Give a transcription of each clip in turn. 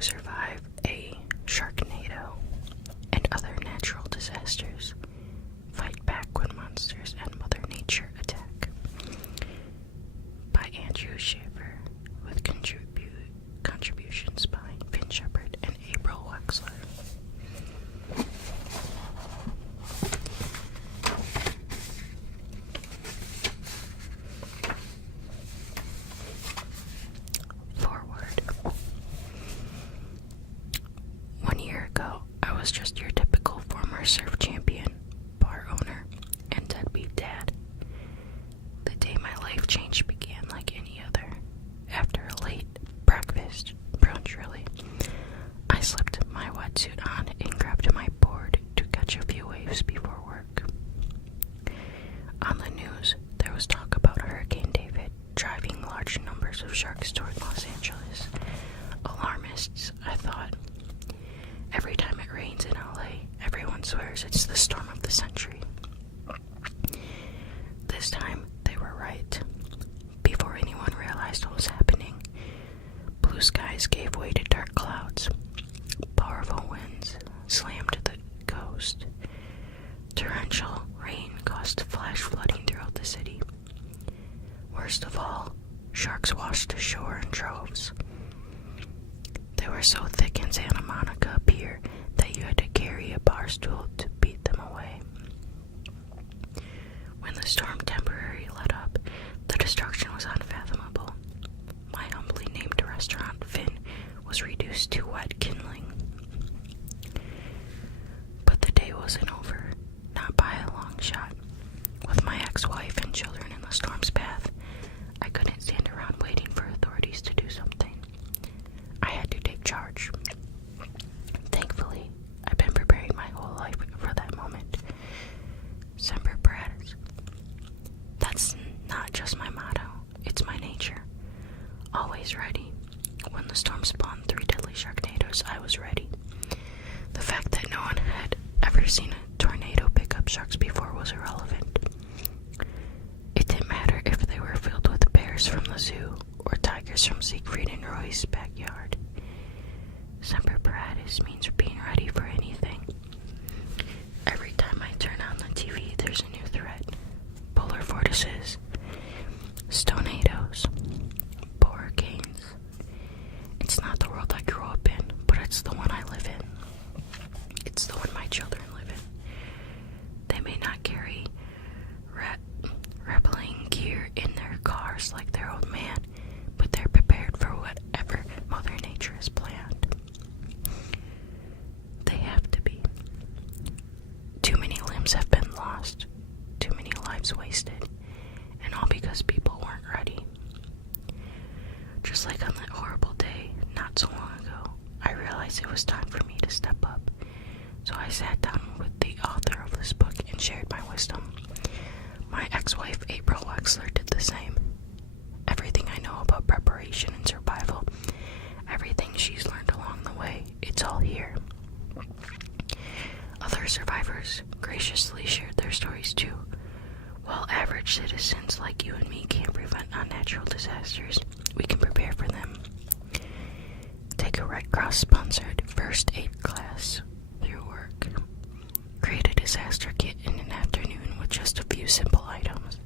survive a Sharknado and other natural disasters, fight back when monsters and Mother Nature attack. By Andrew Schaefer, with contributions by Finn Shepard and April Wexler. Forward. 1 year ago, I was just your typical former surf champion, bar owner, and deadbeat dad. The day my life change began like any other. After a late breakfast, brunch really, I slipped my wetsuit on and grabbed my board to catch a few waves before work. On the news, there was talk about Hurricane David driving large numbers of sharks toward Los Angeles. Alarmists, I thought. Every time it rains in LA, everyone swears it's the storm of the century. This time, they were right. Before anyone realized what was happening, blue skies gave way to dark clouds. Powerful winds slammed the coast. Torrential rain caused flash flooding throughout the city. Worst of all, sharks washed ashore in droves. They were so thick in Santa Monica Pier that you had to carry a bar stool to beat them away. When the storm temporarily let up, the destruction was unfathomable. My humbly named restaurant, Finn, was reduced to wet kindling. But the day wasn't over, not by a long shot. With my ex-wife and children in the storm's path, I couldn't stand around waiting for authorities to do something. I had to take charge. Thankfully, I've been preparing my whole life for that moment. Semper Paratus. That's not just my motto, it's my nature. Always ready. When the storm spawned 3 deadly Sharknadoes, I was ready. The fact that no one had ever seen a tornado pick up sharks before was irrelevant. It didn't matter if they were filled with bears from the zoo or tigers from Siegfried and Roy's backyard. Semper Paratus means being ready for anything. Every time I turn on the TV, there's a new threat. Polar vortices, stonados, hurricanes. It's not the world I grew up in, but it's the one I live in. It's the one my children live in. They may not carry rappelling gear in their cars like their old man, but they're prepared for whatever Mother Nature has planned. They have to be. Too many limbs have been lost, too many lives wasted, and all because people weren't ready. Just like on that horrible day not so long ago, I realized it was time for me to step up. So I sat down with the author of this book and shared my wisdom. My ex-wife, April Wexler, did the same. Everything I know about preparation and survival, everything she's learned along the way, it's all here. Other survivors graciously shared their stories too. While average citizens like you and me can't prevent unnatural disasters, we can prepare for them. Take a Red Cross-sponsored first aid class through work. Create a disaster kit in an afternoon with just a few simple items.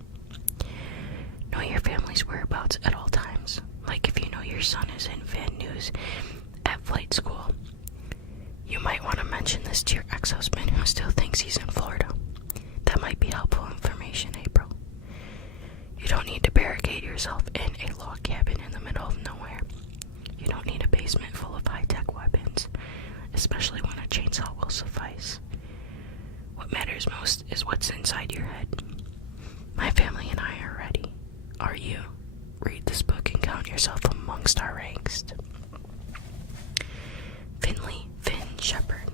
Know your family's whereabouts at all times, like if you know your son is in fan news at flight school. You might want to mention this to your ex-husband who still thinks he's in Florida. That might be helpful information, April. You don't need to barricade yourself in a log cabin in the middle of nowhere. You don't need a basement full of high-tech weapons, especially when a chainsaw will suffice. What matters most is what's inside your head. My family and I are ready. Are you? Read this book and count yourself amongst our ranks. Finn Shepard,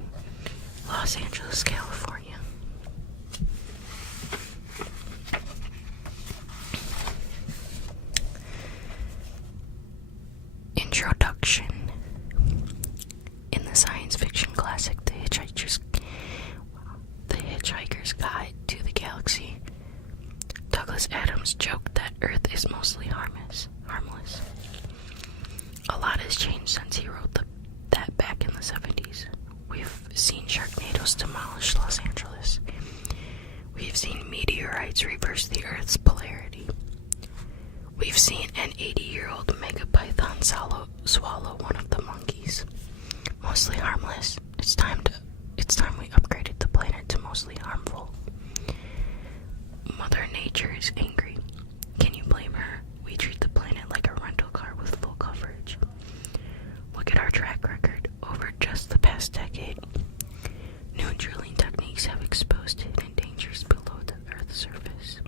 Los Angeles, California. Introduction. In the science fiction classic The Hitchhiker's Guide to the Galaxy, Douglas Adams joked that Earth is mostly harmless. A lot has changed since he wrote that swallow one of the monkeys. Mostly harmless. It's time we upgraded the planet to mostly harmful. Mother Nature is angry. Can you blame her? We treat the planet like a rental car with full coverage. Look at our track record over just the past decade. New drilling techniques have exposed hidden dangers below the Earth's surface.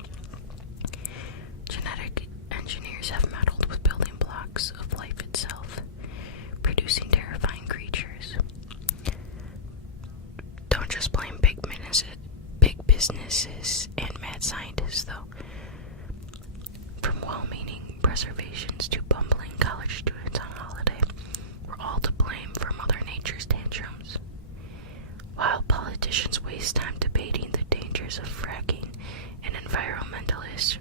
Genetic engineers have meddled with building blocks of life itself, producing terrifying creatures. Don't just blame big businesses and mad scientists, though. From well-meaning preservations to bumbling college students on holiday, we're all to blame for Mother Nature's tantrums. While politicians waste time debating the dangers of fracking, and environmentalists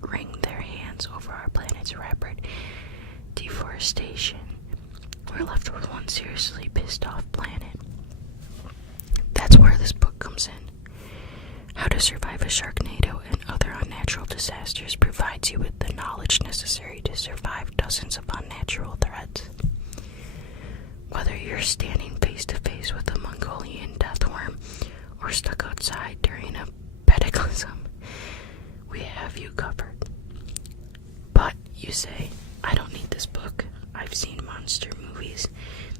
wring their hands over our planet's rapid deforestation, we're left with one seriously pissed off planet. That's where this book comes in. How to Survive a Sharknado and Other Unnatural Disasters provides you with the knowledge necessary to survive dozens of unnatural threats. Whether you're standing face to face with a Mongolian deathworm or stuck outside during a cataclysm, we have you covered. But you say, I don't need this book. I've seen monster movies.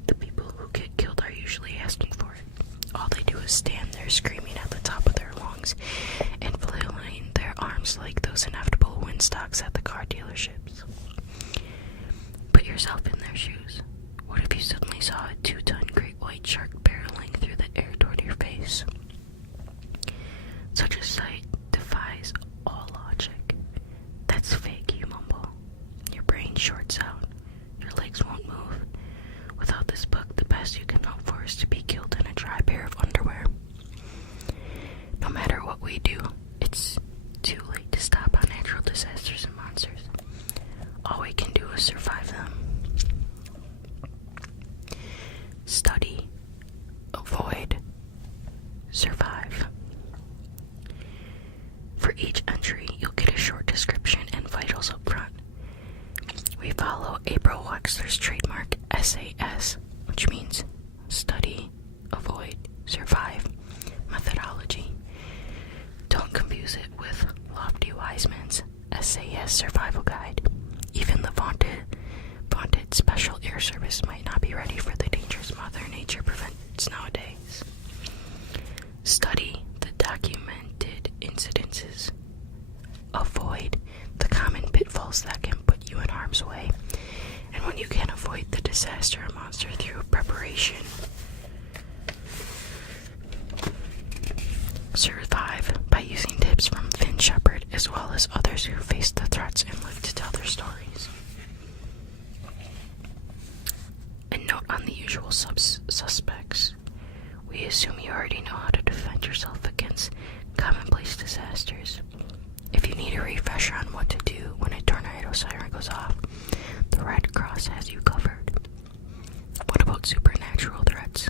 The people who get killed are usually asking for it. All they do is stand there screaming at the top of their lungs and flailing their arms like those inevitable windstocks at the car dealerships. Put yourself in their shoes. What if you suddenly saw a 2-ton great white shark barreling through the air toward your face? Such a sight defies all logic. That's fake, you mumble. Your brain shorts out. Your legs won't move. Without this book, the best you can hope for is to be killed in a dry pair of underwear. No matter what we do, it's too late to stop unnatural disasters and monsters. All we can do is survive them. Study, avoid, survive. For each entry, you'll get a short description and vitals up front. We follow April Wexler's trademark SAS, which means study, avoid, survive methodology. Don't confuse it with Lofty Wiseman's SAS Survival Guide. Even the vaunted Special Air Service might not be ready for the dangers Mother Nature prevents nowadays. Study the documented incidences. Avoid the common pitfalls that can put you in harm's way. And when you can't avoid the disaster or monster through preparation, survive by using tips from Finn Shepard as well as others who faced the threats and lived to tell their stories. A note on the usual suspects. We assume you already know how to defend yourself against commonplace disasters. If you need a refresher on what to do when a tornado siren goes off, the Red Cross has you covered. What about supernatural threats?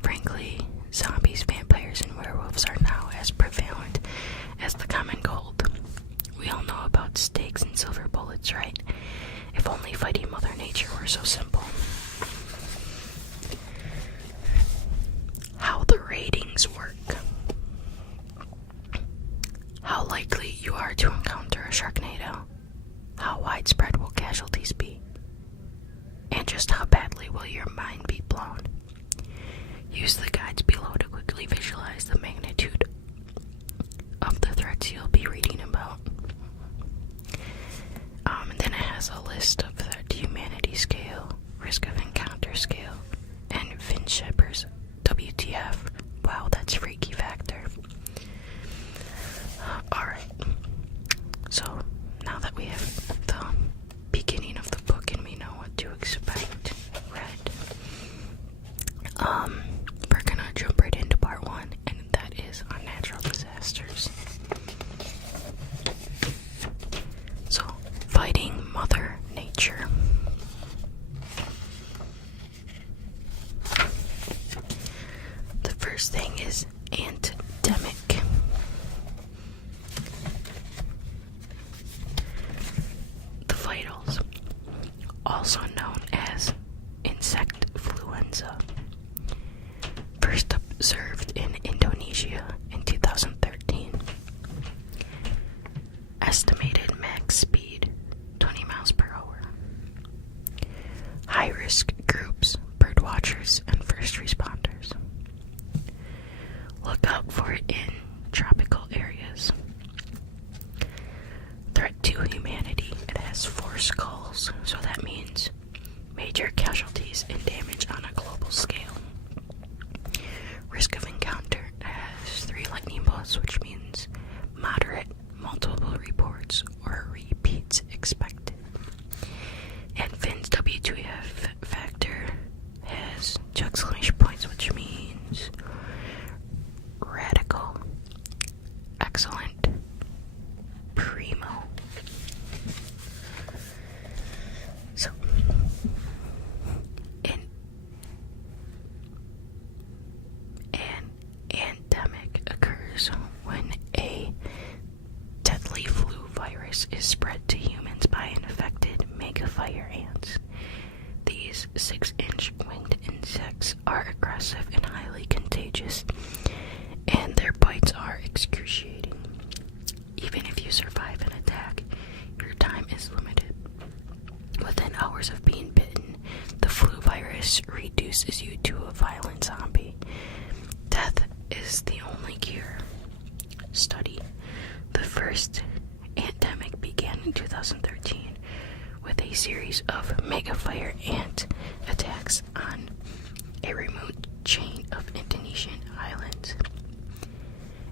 Frankly, zombies, vampires, and werewolves are now as prevalent as the common cold. We all know about stakes and silver bullets, right? If only fighting Mother Nature were so simple. How the ratings work. How likely you are to encounter a Sharknado. How widespread will casualties be? And just how badly will your mind be blown? Use the guides below to quickly visualize the magnitude of the threats you'll be reading about. And then it has a list of threat to humanity scale, risk of encounter scale, and Finn Shepard's WTF. Wow, that's freaky factor. Alright, so now that we have the beginning of the book and we know what to expect read, we're gonna jump right into part 1, and that is unnatural disasters. So, fighting Mother Nature. The first thing is pandemic. The vitals, also known insectfluenza, first observed in Indonesia in 2013. Estimated max speed 20 miles per hour. High-risk groups, birdwatchers, and first responders. Look out for it in tropical areas. Threat to humanity. It has 4 skulls, so that means major casualties and damage on a global scale. Risk of encounter. It has 3 lightning bolts, which means moderate, multiple reports, or repeats expected. And Finn's W2F factor has 2 exclamation points, which means radical, excellent, primo. So, an endemic occurs when a deadly flu virus is spread to humans by infected megafire ants. These 6-inch winged insects are aggressive and highly contagious, and their bites are excruciating. Even if you survive an attack, your time is limited. Within hours of being bitten, the flu virus reduces you to a violent zombie. Death is the only cure. Study. The first endemic began in 2013 with a series of megafire ant attacks on a remote chain of Indonesian islands.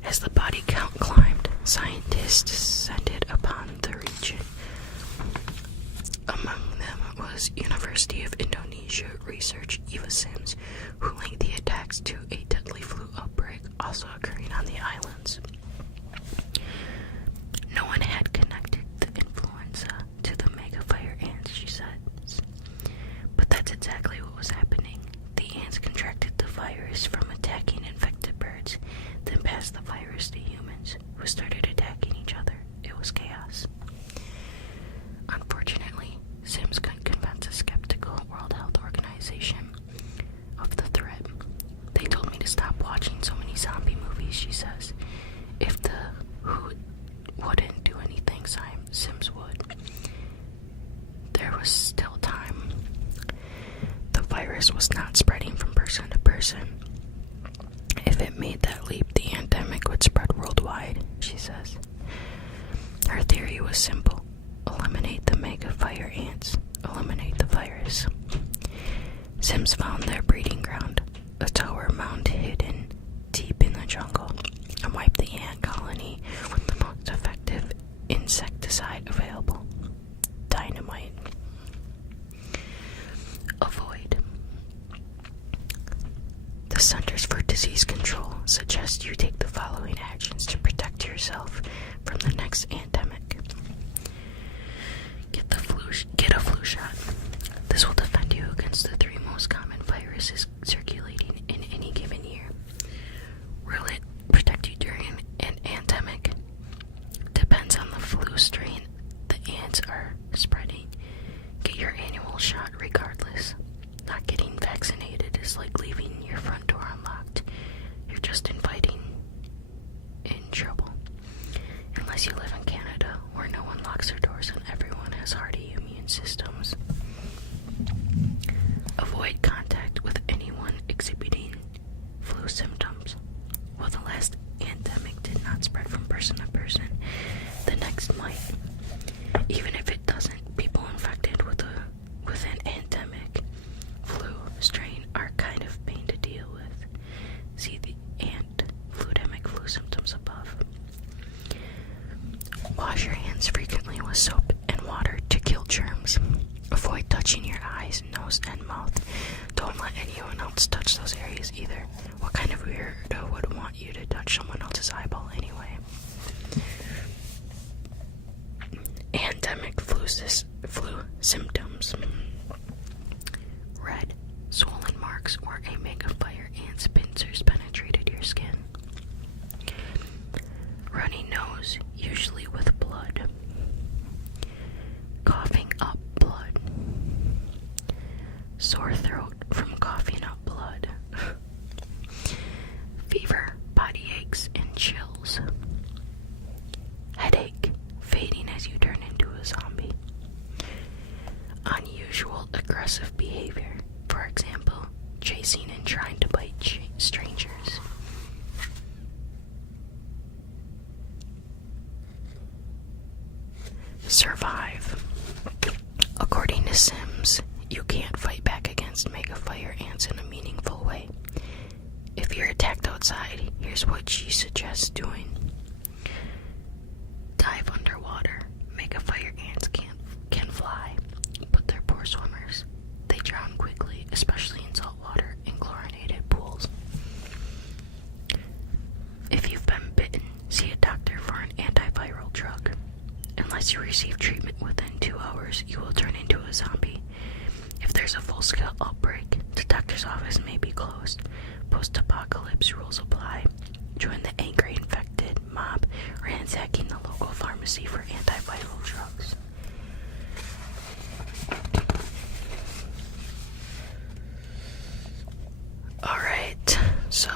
As the body count climbed, scientists descended upon the region. Among them was University of Indonesia researcher Eva Sims, who linked the attacks to a deadly flu outbreak also occurring on the islands. No one had connected the influenza to the megafire ants, she said. But that's exactly what was happening. The ants contracted the virus from attacking infected birds, then passed the virus to humans, who started attacking each other. It was chaos. Unfortunately, Sims couldn't convince a skeptical World Health Organization of the threat. They told me to stop watching so many zombie movies, she says. If the WHO wouldn't do anything, Sims would. There was still time. The virus was not spreading from person to person. If it made that leap, the endemic would spread worldwide, she says. Her theory was simple. Eliminate the megafire ants. Eliminate the virus. Sims found their breeding ground, a tower mound hidden deep in the jungle, and wiped the ant colony with the most effective insecticide available: dynamite. Avoid. The Centers for Disease Control suggests you take the following actions to protect yourself from the next endemic. Get a flu shot. This will defend you against the 3 most common viruses circulating in any given year. Will it protect you during an endemic? Depends on the flu strain the ants are spreading. Get your annual shot regardless. Not getting vaccinated is like leaving your front door unlocked. You're just inviting in trouble. Unless you live in Canada, where no one locks their doors and everyone has hardy immune systems. Avoid contact with anyone exhibiting flu symptoms. While the last endemic did not spread from person to person, the next might. Even if it doesn't, people infected with an endemic flu strain are kind of pain to deal with. See the fludemic flu symptoms above. Wash your hands frequently with soap and water to kill germs. Avoid touching your eyes, nose, and mouth. Don't let anyone else touch those areas either. What kind of weirdo would want you to touch someone else's eyeball anyway? Endemic flu symptoms. Red, swollen marks where a megafire ant's pincers penetrated your skin. Runny nose, usually with blood. Coughing up blood. Sore throat from coughing up blood. Fever, body aches, and chills. Headache, fading as you turn into a zombie. Unusual aggressive behavior, for example, chasing and trying to bite strangers. Survive. According to Sims, you can't fight back against mega fire ants in a meaningful way. If you're attacked outside, here's what she suggests doing. Dive underwater. Mega fire ants can fly, but they're poor swimmers. They drown quickly, especially in salt water and chlorinated pools. If you've been bitten, see a doctor for an antiviral drug. Unless you receive treatment within 2 hours, you will turn into a zombie. If there's a full-scale outbreak, the doctor's office may be closed. Post-apocalypse rules apply. Join the angry infected mob, ransacking the local pharmacy for antiviral drugs. Alright, so